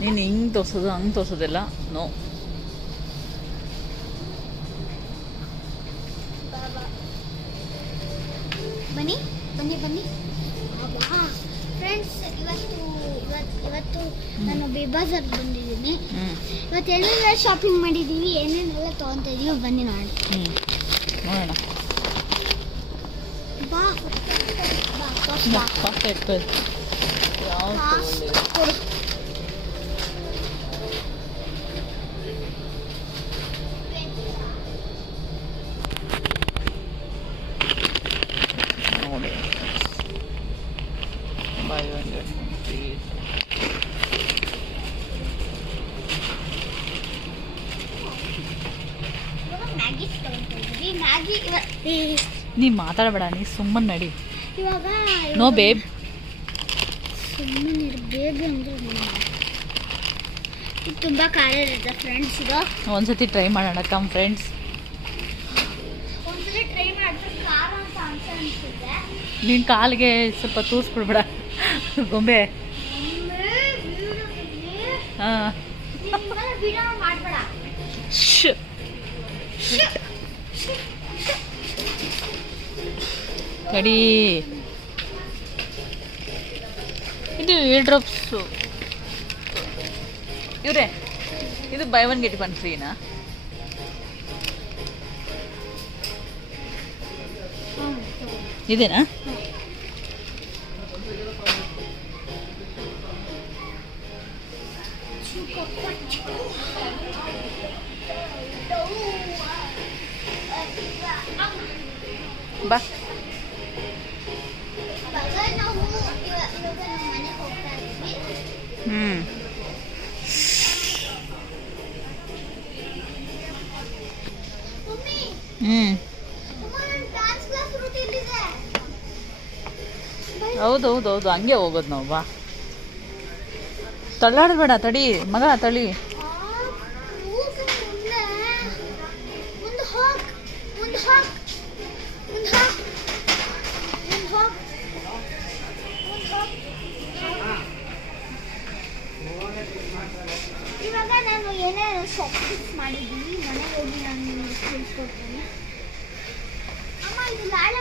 ನೀನು ಹಿಂಗೆ ತೋರಿಸೋದು ಹಂಗೆ ತೋರಿಸೋದಿಲ್ಲ. ನೋ, ಬನ್ನಿ ಬನ್ನಿ ಬನ್ನಿ ಫ್ರೆಂಡ್ಸ್. ಇವತ್ತು ನಾನು ಬಿಗ್-ಬಾಜಾರ್ ಬಂದಿದ್ದೀನಿ. ಇವತ್ತು ಏನೆಲ್ಲ ಶಾಪಿಂಗ್ ಮಾಡಿದ್ದೀವಿ, ಏನೇನೆಲ್ಲ ತೊಗೊತಾ ಇದೀವಿ ಬನ್ನಿ ನೋಡಿ. ನೋಡೋಣ. ಬಾ ಕೊಡು. ನೋಡಿ, buy one get one free. Maggi ತೊಗೊತಾ ಇದೀವಿ. ಮ್ಯಾಗಿ ನೀ ಮಾತಾಡಬೇಡ, ನೀ ಸುಮ್ಮನೆ ನಡಿ. ಇವಾಗ ನೋ ಬೇಬ್, ಸುಮ್ಮನೆ ಬೇಬಿ ಅಂದ್ರೆ ಇದು ತುಂಬ ಖಾರ ಇರುತ್ತೆ ಫ್ರೆಂಡ್ಸ್. ಇದು ಒಂದ್ಸತಿ ಟ್ರೈ ಮಾಡೋಣ ಕಮ್ ಫ್ರೆಂಡ್ಸ್. ಒಂದ್ಸಲ ಟ್ರೈ ಮಾಡಿದ್ರೆ ಖಾರ ಅಂತ ಅನ್ಸುತ್ತೆ. ನಿನ್ನ ಕಾಲಿಗೆ ಸ್ವಲ್ಪ ತೂರಿಸ್ಬಿಡ್ಬೇಡ ಗೊಂಬೆ. ಹಾಂ, ವಿಡಿಯೋ ಮಾಡಬೇಡ. ಕಡಿ. ಇದು ಏರ್ ಡ್ರಾಪ್ಸು ಇವ್ರೆ. ಇದು ಬೈ ಒನ್ ಗೆಟ್ ಒನ್ ಫ್ರೀನಾ? ಇದೇನಾ? ಬಾ. ಹೌದೌದೌದು, ಹಂಗೆ ಹೋಗೋದು ನಾವು. ಬಾ, ತಳ್ಳಾಡಬೇಡ, ತಡಿ ಮಗ, ತಳಿ. ಇವಾಗ ನಾನು ಏನೇನು ಶಾಪಿಂಗ್ ಮಾಡಿದ್ದೀನಿ ಮನೆಗೆ ಹೋಗಿ ನಾನು ನಿಮಗೆ ತಿಳಿಸ್ಕೊಡ್ತೀನಿ.